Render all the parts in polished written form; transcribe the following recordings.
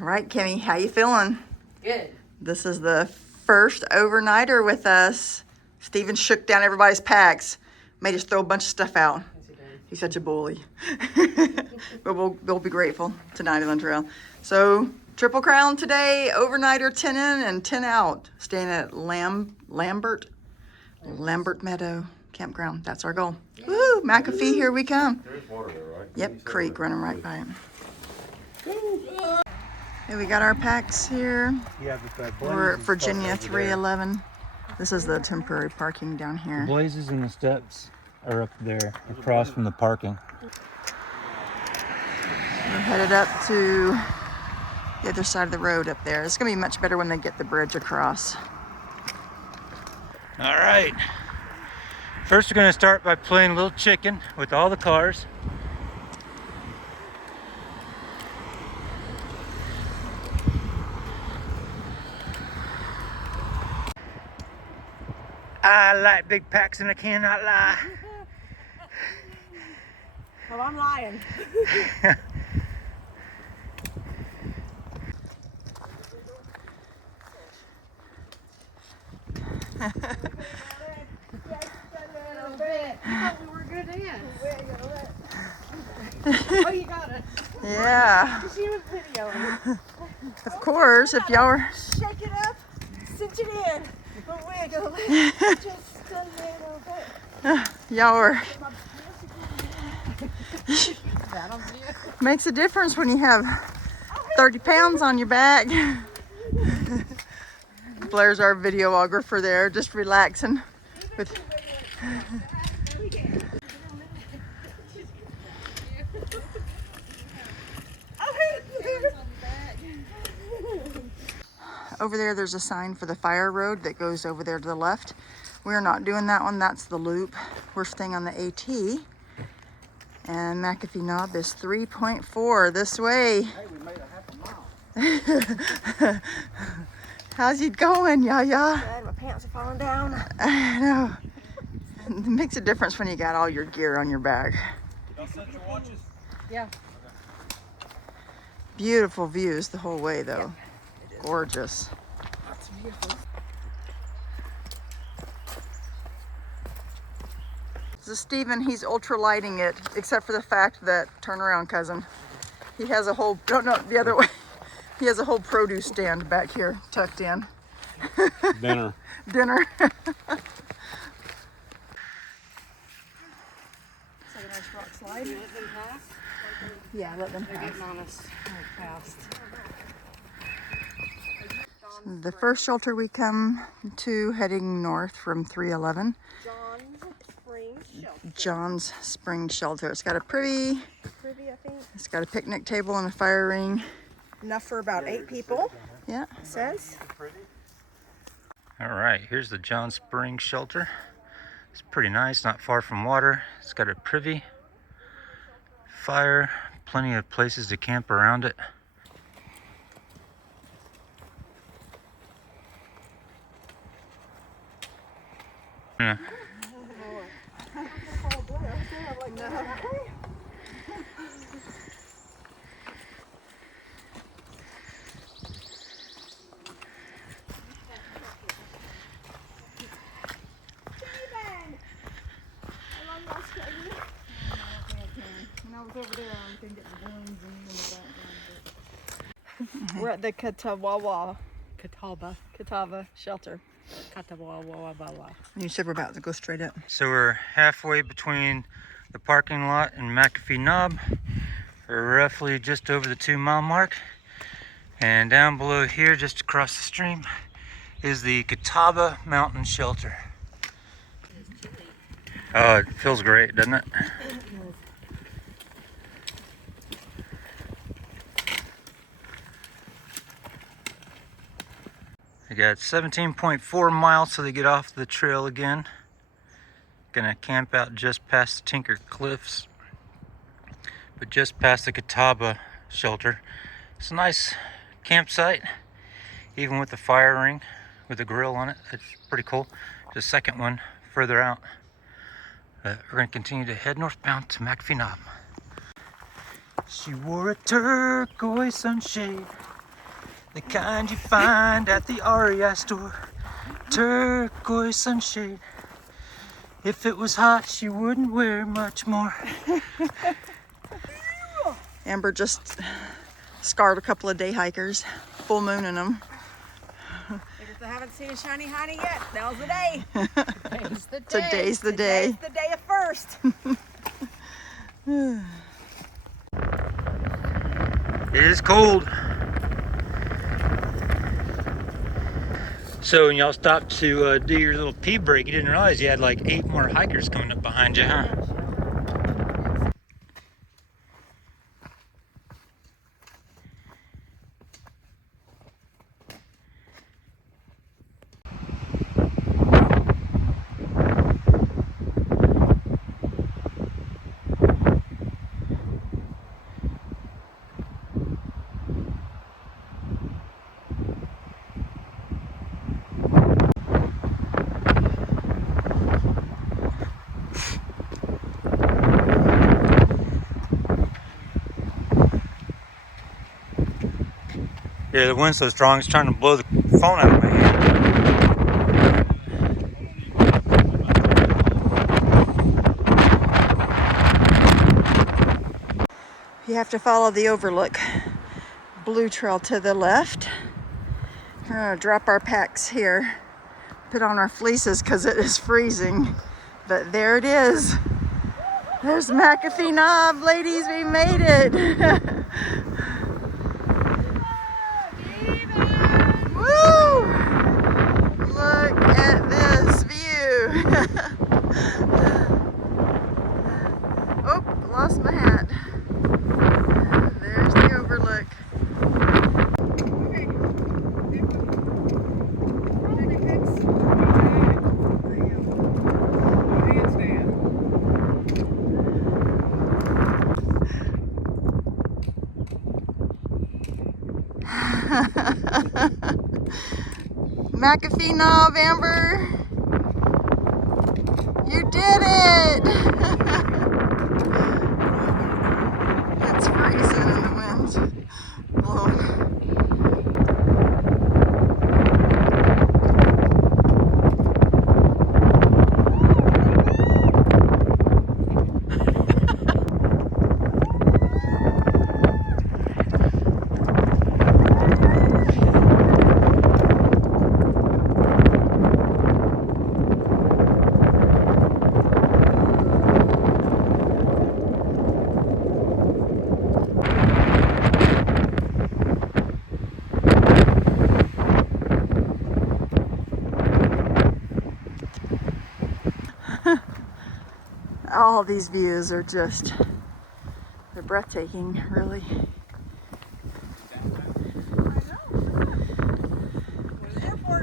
All right, Kimmy, how you feeling? Good. This is the first overnighter with us. Steven shook down everybody's packs, made us throw a bunch of stuff out. He's such a bully. But we'll be grateful tonight on the trail. So, Triple Crown today, overnighter 10 in and 10 out. Staying at Lambert Meadow Campground. That's our goal. Woo, McAfee, here we come. There's water there, right? Yep, creek running right by him. Okay, we got our packs here. We're at Virginia 311. This is the temporary parking down here. The blazes and the steps are up there, across from the parking. We're headed up to the other side of the road up there. It's gonna be much better when they get the bridge across. All right. First, we're gonna start by playing Little Chicken with all the cars. I like big packs and I cannot lie. Well, I'm lying. Oh, you got it. Yeah. She was videoing. Of course, if y'all were... Shake it up, cinch it in, but wiggle it just a little bit. Y'all were... Makes a difference when you have 30 pounds on your back. Blair's our videographer there, just relaxing. With... Over there's a sign for the fire road that goes over there to the left. We're not doing that one, that's the loop. We're staying on the AT. And McAfee knob is 3.4 this way. Hey, we made a half a mile. How's it going, Yaya? Good, my pants are falling down. I know. It makes a difference when you got all your gear on your back. Y'all set your watches? Yeah. Beautiful views the whole way, though. Gorgeous. That's beautiful. So Steven, he's ultra lighting it, except for the fact that, turn around, cousin. He has a whole, no, the other way. He has a whole produce stand back here, tucked in. Dinner. Dinner. It's like a nice rock slide. You let them pass? Yeah, let them They're pass. getting on us fast. The first shelter we come to, heading north from 311. John's Spring Shelter. It's got a privy. I think. It's got a picnic table and a fire ring. Enough for about 8 people, Yeah. it says. All right, here's the John Spring Shelter. It's pretty nice, not far from water. It's got a privy, fire, plenty of places to camp around it. Yeah. We're at the Catawba shelter. Catawba. You said we're about to go straight up. So we're halfway between the parking lot and McAfee Knob. We're roughly just over the 2-mile mark. And down below here, just across the stream, is the Catawba Mountain Shelter. Oh, it feels great, doesn't it? They got 17.4 miles till they get off the trail again. Gonna camp out just past the Tinker Cliffs, but just past the Catawba shelter. It's a nice campsite, even with the fire ring with a grill on it. It's pretty cool. The second one further out. But we're gonna continue to head northbound to McAfee Knob. She wore a turquoise sunshade the kind you find at the REI store. Turquoise sunshade. If it was hot, she wouldn't wear much more. Amber just scarred a couple of day hikers. Full moon in them. If I haven't seen a shiny honey yet, now's the day. Today's the day. Today's the day of first. It is cold. So when y'all stopped to do your little pee break, you didn't realize you had like 8 more hikers coming up behind you, huh? Yeah, the wind's so strong, it's trying to blow the phone out of my hand. You have to follow the overlook. Blue trail to the left. We're gonna drop our packs here. Put on our fleeces because it is freezing. But there it is. There's McAfee Knob, ladies, we made it. Woo! Look at this view. Oh, lost my hat. There's the overlook. McAfee Knob, Amber. You did it! It's freezing and the wind's blowing. All these views are just, they're breathtaking, really. Oh,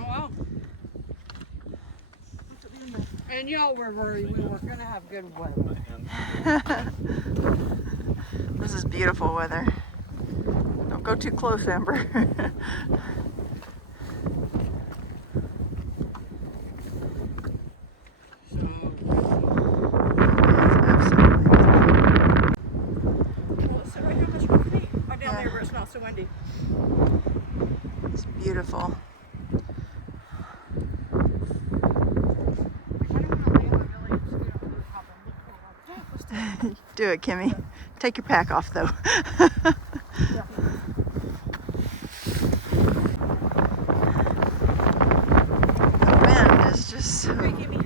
wow. And y'all were worried we were going to have good weather. This is beautiful weather. Don't go too close, Amber. So windy. It's beautiful. Do it, Kimmy. Take your pack off, though. The wind is just so... Okay, Kimmy.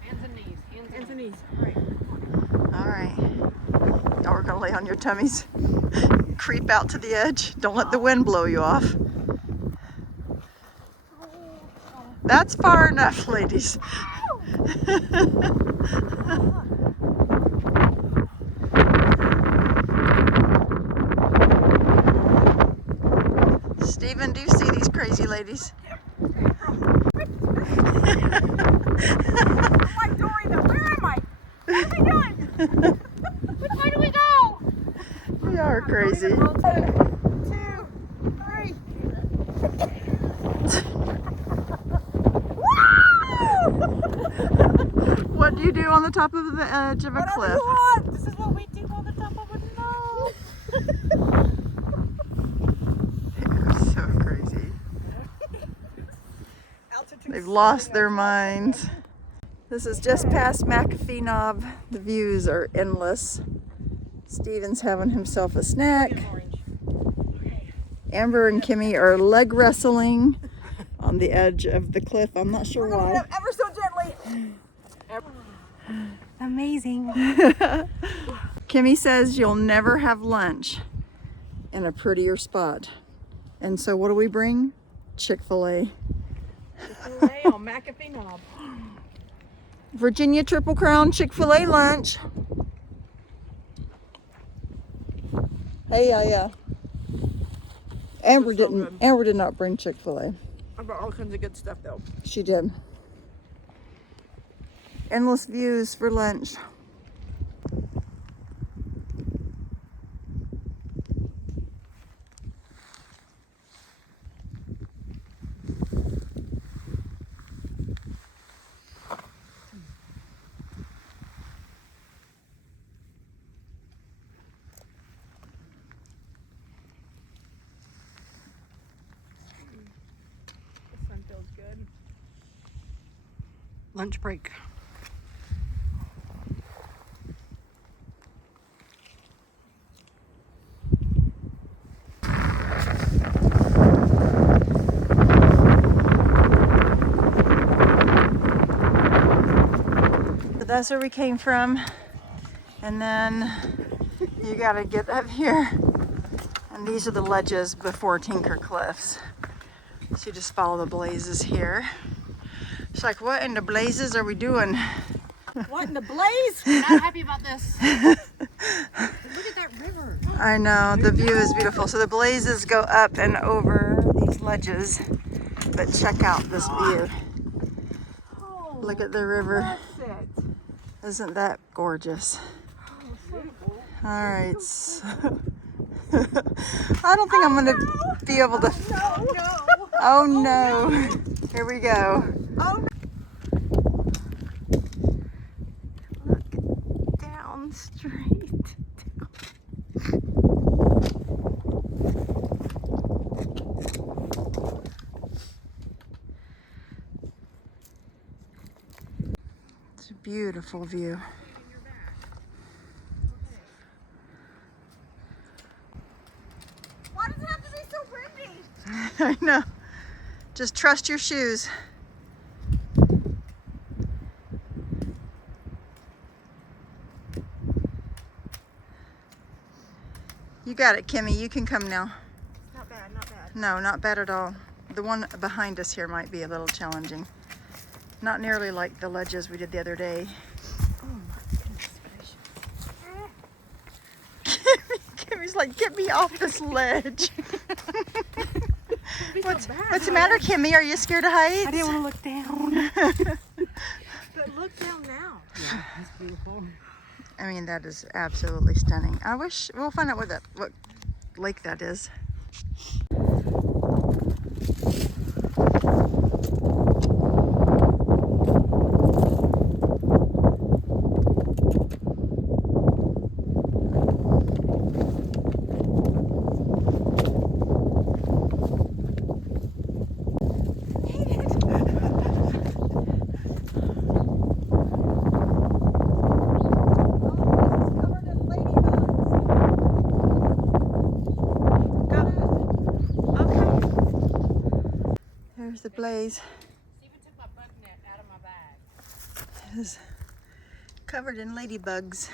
Hands and knees. Hands and knees. All right. All right. Now we're gonna lay on your tummies. Creep out to the edge. Don't let the wind blow you off. That's far enough, ladies. Stephen, do you see these crazy ladies? I'm like Dory, though. Where am I? What are we doing? Which way do we go? We are crazy. 1, 2, 3. What do you do on the top of the edge of a Whatever cliff? you want. This is what we do on the top of a knob. They've lost their minds. This is just past McAfee Knob. The views are endless. Steven's having himself a snack. Amber and Kimmy are leg wrestling on the edge of the cliff. I'm not sure why. Ever so gently. Amazing. Kimmy says you'll never have lunch in a prettier spot. And so what do we bring? Chick-fil-A. Chick-fil-A on McAfee Knob. Virginia Triple Crown Chick-fil-A lunch. Hey, Yaya. Amber This is so didn't. good. Amber did not bring Chick-fil-A. I brought all kinds of good stuff though. She did. Endless views for lunch. The sun feels good. Lunch break. That's where we came from, and then you gotta get up here, and these are the ledges before Tinker Cliffs. So you just follow the blazes here. It's like, what in the blazes are we doing? What in the blaze? I'm not happy about this. Look at that river. I know, the view is beautiful. So the blazes go up and over these ledges, but check out this view. Oh, Look at the river. that's it. Isn't that gorgeous? All right. So I don't think I'm gonna be able to. No, no. Oh no! Here we go. Oh no. Look down straight. It's a beautiful view. Why does it have to be so windy? I know. Just trust your shoes. You got it, Kimmy. You can come now. Not bad, not bad. No, not bad at all. The one behind us here might be a little challenging. Not nearly like the ledges we did the other day. Oh my goodness gracious. Kimmy's like, get me off this ledge. Be so What's bad, the matter, Kimmy? Are you scared of heights? I didn't want to look down. But look down now. Yeah, it's beautiful. I mean, that is absolutely stunning. I wish we'll find out what lake that is. There's the blaze. Steven took my bug net out of my bag. It is covered in ladybugs.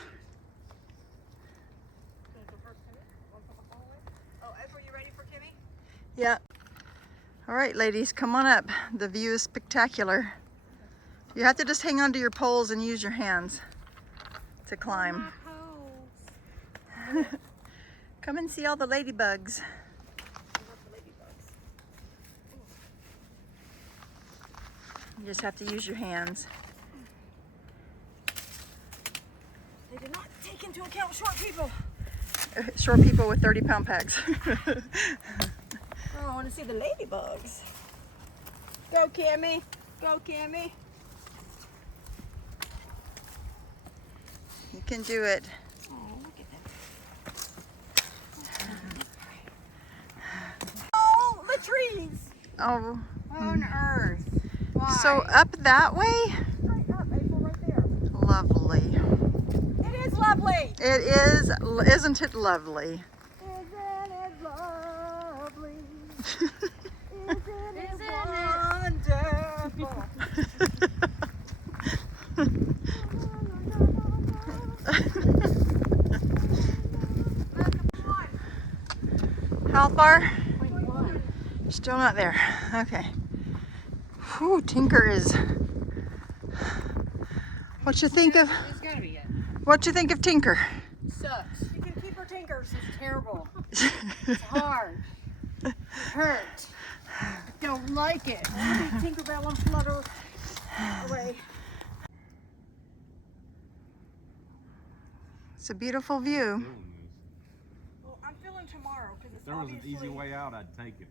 Oh, Ezra, you ready for Kimmy? Yeah. All right, ladies, come on up. The view is spectacular. You have to just hang on to your poles and use your hands to climb. Come and see all the ladybugs. You just have to use your hands. They did not take into account short people. Short people with 30-pound packs. Oh, I want to see the ladybugs. Go, Kimmy. Go, Kimmy. You can do it. Oh, look at that. Oh, the trees. Oh, What on earth? Why? So up that way? Straight up, April, right there. Lovely. It is lovely. It is, isn't it lovely? Isn't it lovely? Isn't it wonderful? How far? Still not there. Okay. Whew, Tinker is. What you think of? It's gotta be it. What you think of Tinker? Sucks. You can keep her tinkers. It's terrible. It's hard. It hurts. I don't like it. Tinkerbell and Flutter away. It's a beautiful view. Well, I'm feeling tomorrow because it's If there was an obviously easy way out, I'd take it.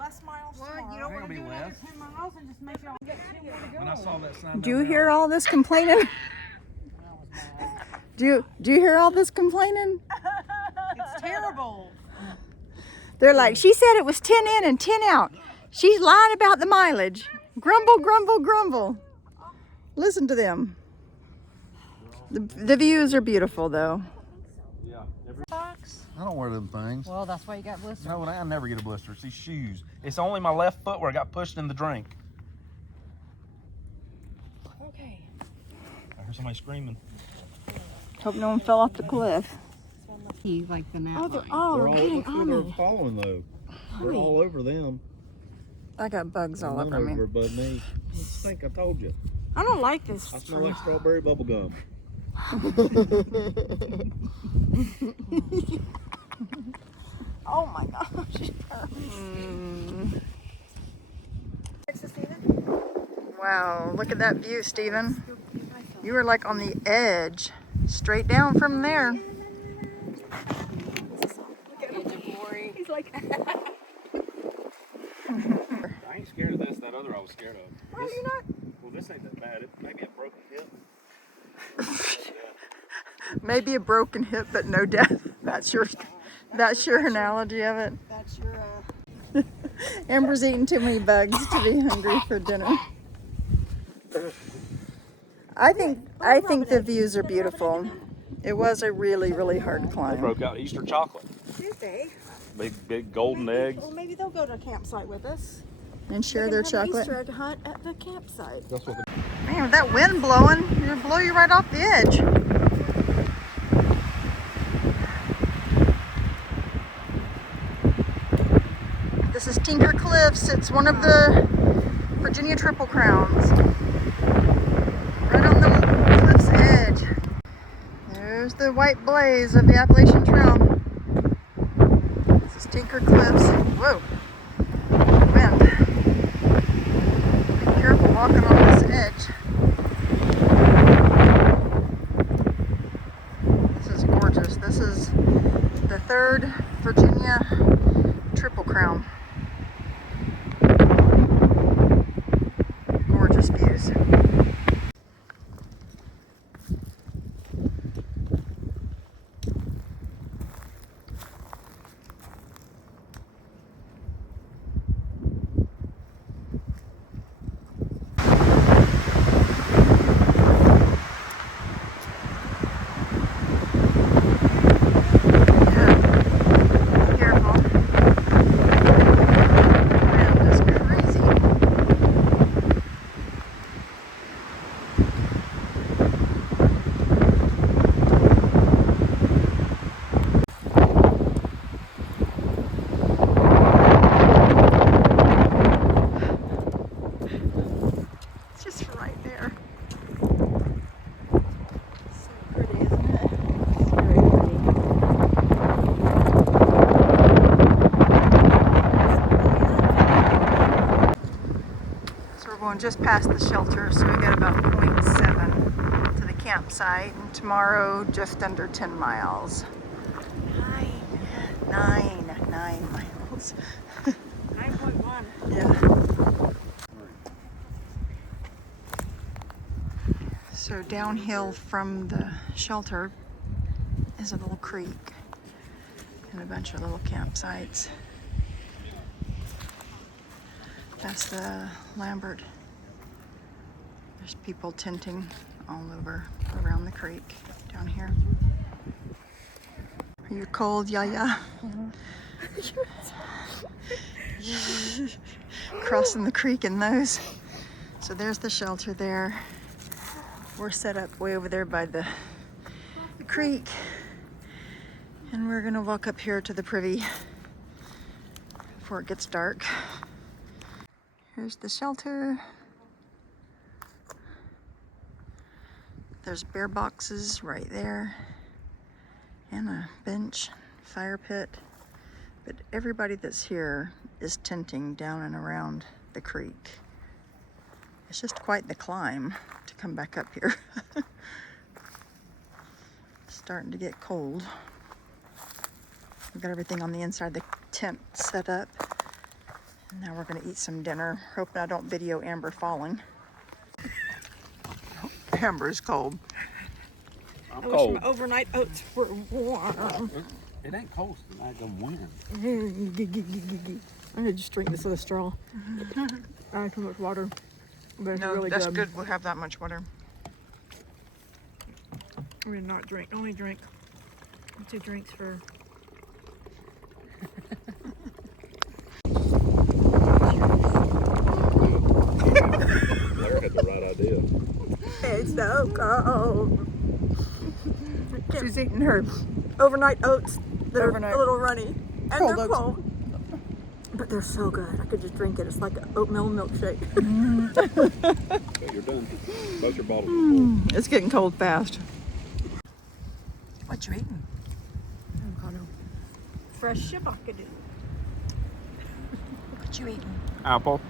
less miles Well, tomorrow. you don't want That'll to be do another less. 10 miles and just make y'all get 10 more to go. When I saw that sign, Do you hear all this complaining? Do you hear all this complaining? It's terrible. They're like, she said it was 10 in and 10 out. She's lying about the mileage. Grumble, grumble, grumble. Listen to them. The views are beautiful though. Yeah. Box. I don't wear them things. Well, that's why you got blisters. No, I never get a blister. It's these shoes. It's only my left foot where I got pushed in the drink. Okay. I heard somebody screaming. Hope no one fell off the cliff. He like the nap line. They're following though. They're all over them. I got bugs all None over me. over above me. I think I told you. I don't like this. I smell like strawberry bubble gum. Oh my gosh. Wow, look at that view, Stephen. You were like on the edge. Straight down from there. He's like, I ain't scared of this. That other I was scared of. why are you not? Well, this ain't that bad. It may be a broken hip. Maybe a broken hip, but no death. That's your analogy of it. That's your, Amber's eating too many bugs to be hungry for dinner. I think the views are beautiful. It was a really, really hard They climb. broke out Easter chocolate. did they? Big golden eggs. Well, maybe they'll go to a campsite with us. And share They their can have an chocolate. Easter egg hunt at the campsite. That's what Man, with that wind blowing, it'll blow you right off the edge. This is Tinker Cliffs. It's one of the Virginia Triple Crowns. Right on the cliff's edge. There's the white blaze of the Appalachian Trail. This is Tinker Cliffs. Whoa. Wind. Be careful walking on this edge. This is gorgeous. This is the 3rd Virginia Triple Crown. Gorgeous views. Just past the shelter, so we got about 0.7 to the campsite, and tomorrow just under 10 miles. 9 miles. 9.1. Yeah. So downhill from the shelter is a little creek and a bunch of little campsites. That's the Lambert There's people tenting all over around the creek down here. Are you cold, Yaya? Crossing the creek in those. So there's the shelter there. We're set up way over there by the creek. And we're gonna walk up here to the privy before it gets dark. Here's the shelter. There's bear boxes right there. And a bench, fire pit. But everybody that's here is tenting down and around the creek. It's just quite the climb to come back up here. It's starting to get cold. We've got everything on the inside of the tent set up. And now we're gonna eat some dinner. Hoping I don't video Amber falling. Amber is cold. I'm I wish cold. my overnight oats were warm. It ain't cold tonight, the wind. I'm gonna just drink this with a straw. I had too much water, but it's No, really that's good. good. We'll have that much water. I'm gonna not drink. Only drink 2 drinks for. Blair had the right idea. It's so cold. She's eating her overnight oats that Overnight. are a little runny, and Cold they're oats. cold. But they're so good. I could just drink it. It's like an oatmeal milkshake. But you're done. Both your bottles are full. It's getting cold fast. What you eating? Avocado. Fresh avocado. What you eating? Apple.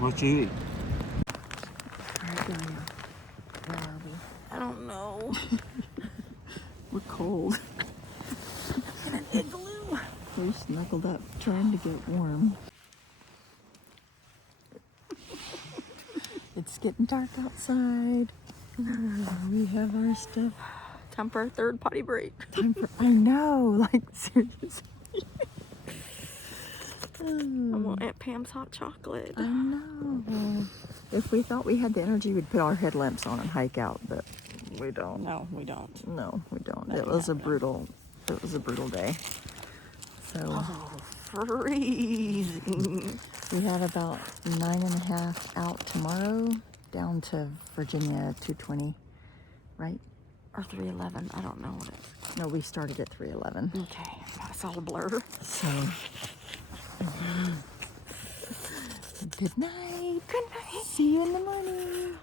What you eat? Where are we? I don't know. We're cold. Igloo. We're snuggled up trying to get warm. It's getting dark outside. We have our stuff. Time for our 3rd potty break. Time for, I know, like seriously. I want Aunt Pam's hot chocolate. I know. If we thought we had the energy, we'd put our headlamps on and hike out, but we don't. No, we don't. No, we don't. No, It we was a haven't. brutal day. So Oh, freezing. we have about 9.5 out tomorrow, down to Virginia 220, right? Or 311. I don't know what it is. No, we started at 311. Okay, I saw a blur. So good night. Good night. See you in the morning.